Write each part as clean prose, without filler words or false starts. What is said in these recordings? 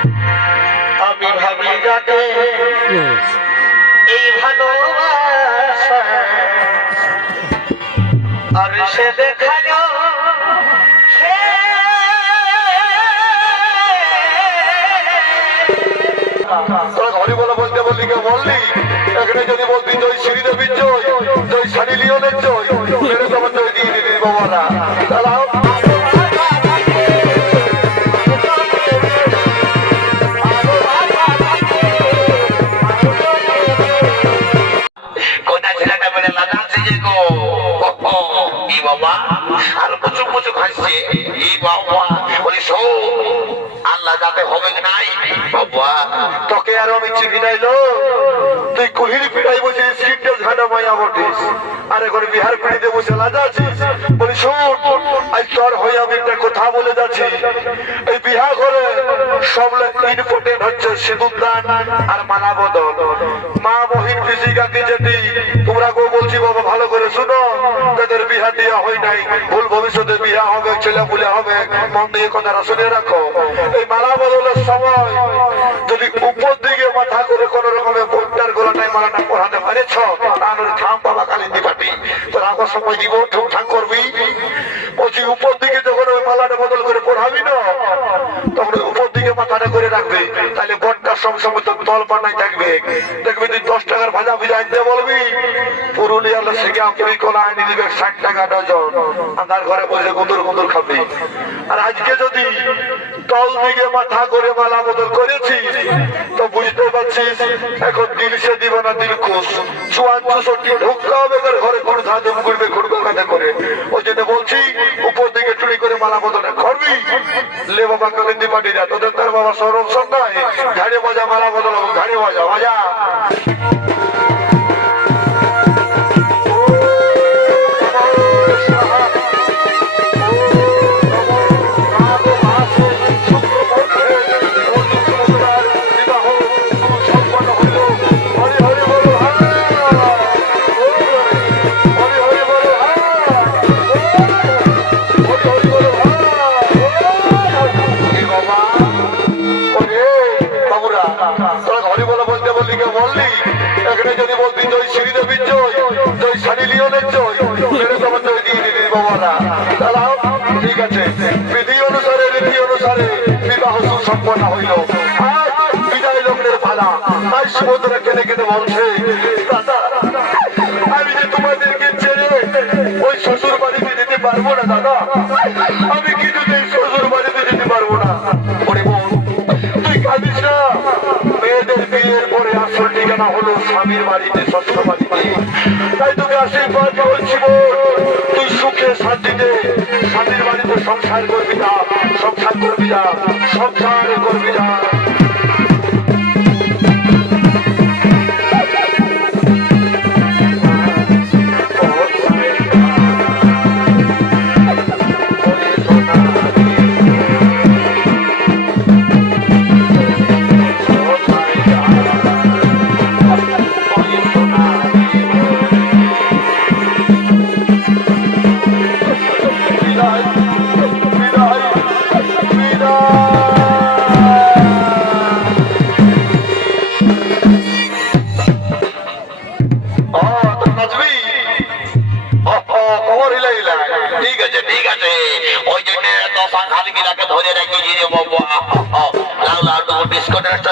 আমি ভাবি যাতে এই ভালোবাসা আর সে দেখালো তোরা ঘরে বলা বলতে বললি কে বললি এখানে যদি বলতি জয় শ্রীদেবীর জয় জয় সানি লিওনের জয় মেরে তোমার জয় দিয়ে দিদি বাবারা দাঁড়াও আর প্রচুর প্রচুর খাচ্ছে এই বাবা বলি শো আল্লাহ যাতে হবে নাই বাবা তোকে আর আমি চিঠি নাইলো তুই কুহির পিড়াই বসে সিটটা ঝাঁটা মায়া বটিস আর এখন বিহার পিড়িতে বসে লাজা আছিস বলি শোন আজ তোর হয়ে আমি একটা কথা বলে যাচ্ছি এই বিহা করে সব ইম্পর্টেন্ট হচ্ছে সিঁদুরদান আর মালা বদল মা বহিন পিসি কাকি যেটি তোমরা কেউ বলছি বাবা ভালো করে শুনো তাদের বিহা দেওয়া হয় নাই ভুল ভবিষ্যতে বিহা হবে ছেলে পুলে হবে মন দিয়ে কথাটা শুনে রাখো এই মালা বদলের সময় যদি উপর দিকে মাথা করে কোন রকমের ভোটটার গোলাটাই মালাটা পড়াতে পারেছ তাহলে থাম বাবা কালিন্দি পাটি তোর আগর সময় দিব ঠুকঠাক করবি বলছি উপর দিকে যখন ওই মালাটা বদল করে পড়াবি না তখন উপর দিকে মাথাটা করে রাখবে তাহলে ভোটটার সবসময় তোর তল পানায় থাকবে দেখবি তুই 10 টাকার ভাজা ভিজা আনতে বলবি পুরুলিয়ার থেকে আপনি কোলা আনি দিবে 60 টাকা ডজন আমার ঘরে বসে গুঁদুর গুঁদুর খাবি আর আজকে যদি তল দিকে মাথা করে মালা বদল করেছি তো বুঝতে পারছিস এখন দিল সে দিবে না দিল খুশ 54 ঢুকা হবে ঘরে কোনো ধাদুম করবে ঘুরবে কাঁধে করে ওই জন্য বলছি উপর দিকে চুরি করে মালা বদলে করবি লে বাবা কালিন্দি পাটি যা তোদের তার বাবা সৌরভ সন্ধ্যায় ঘাড়ে বাজা মালা বদল ঘাড়ে বাজা বাজা এখানে যদি বলতি জয় শ্রীদেবীর জয় জয় সানি লিওনের জয় মেরে তোমার জয় দিয়ে দিদি বাবারা দাঁড়াও ঠিক আছে বিধি অনুসারে রীতি অনুসারে বিবাহ সুসম্পন্ন হইল বিদায় লগ্নের পালা তাই সুভদ্রা কেঁদে কেঁদে বলছে দাদা আমি যে তোমাদেরকে ছেড়ে ওই শ্বশুর বাড়িতে যেতে পারবো না দাদা আমি কিছুতেই শ্বশুর বাড়িতে যেতে পারবো না বলে বোন তুই কাঁদিস না মেয়েদের বিয়ের পরে আসল ঠিকানা হলো স্বামীর বাড়িতে শ্বশুর বাড়িতে তাই তোকে আশীর্বাদ বলছি তুই সুখে শান্তিতে স্বামীর বাড়িতে সংসার করবি না সংসার করবি না সংসার করবি না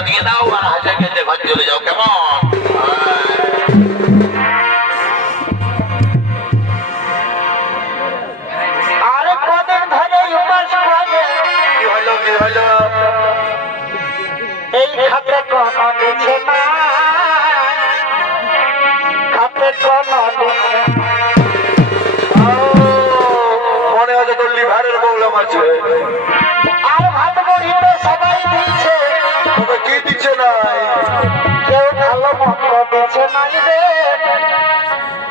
দিয়ে দাও আর হাজার কেটে ঘর চলে যাও কেমন আরে কদিন ধরে উপাস করে কি হলো এই খাতে কোনো দিচ্ছে না খাতে কোনো দিচ্ছে মনে হচ্ছে তোর লিভারের প্রবলেম আছে আর ভাত মুড়ি তো সবাই দিচ্ছে তবে কি দিচ্ছে নাই কেউ ভালো মন্দ দিচ্ছে নাই রে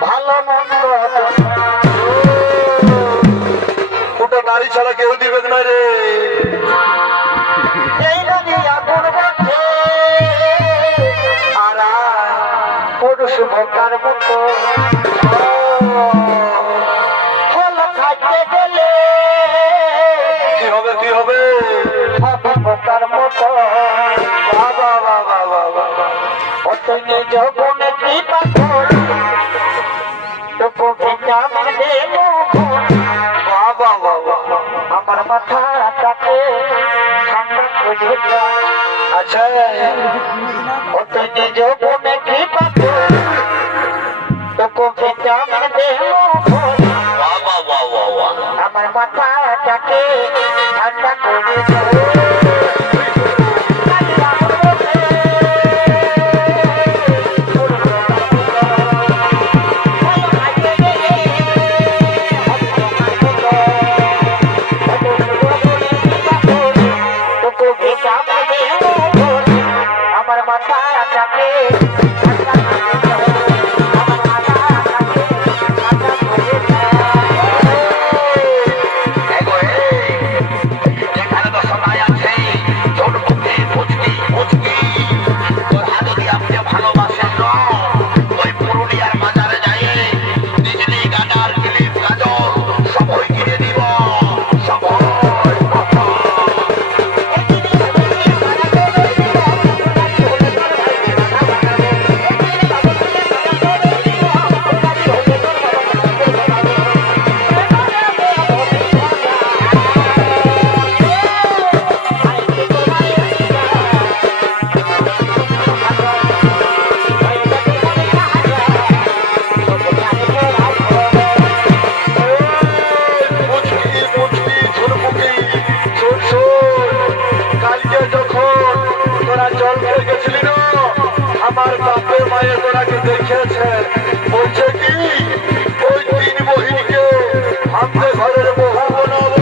ভালো মন্দ ওটা নারী ছাড়া কেউ দিবে না রে এই নদী আগুন বন্ধে আর পুরুষ ভোটার মতো ফল খাইতে গেলে কি হবে ভোটার মতো যৌবনে কৃপা করে তোকে ভিটামিন দেবো বাবা বাবা আমার মাথাটাকে ঠান্ডা করে দাও। আচ্ছা ও তুই যৌবনে কৃপা করে তোকে ভিটামিন দেবো বাবা বাবা বাবা আমার মাথাটাকে ঠান্ডা করে দাও। আমার মাথাটাকে এখানে তো সবাই আছে ছোট বুদ্ধি বুঝবি বুঝবি তোরা যদি আপনি ভালোবাসেন না ওই পুরুলিয়ার বাজারে যাই বিজলি গাডার ক্লিপ গাজর সবই কিনে দিব সবই মুচকি মুচকি ঝুরমুকি শোন শোন কালকে যখন তোরা জল খেয়ে গেছিলি না আমার বাপের মায়ে তোরাকে দেখেছে বলছে কি ওই তিন বহিনকে আমাদের ঘরের বহু বানাবো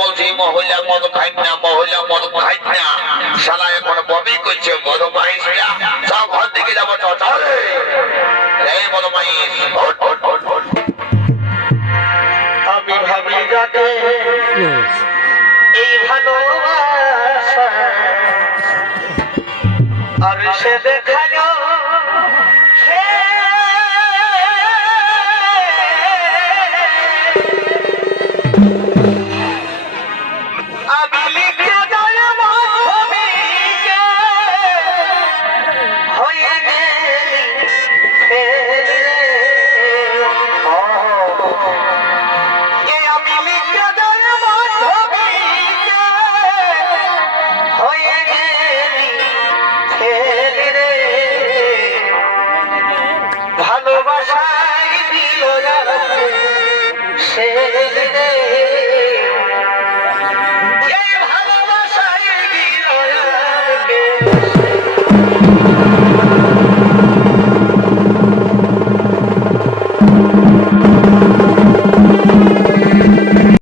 বলছি মহিলা মদ খাই না মহিলা মদ খাই না শালা এখন বমি করছে বড় মাইসরা সব ঘর দিকে যাবো চলে এই বড় মাইস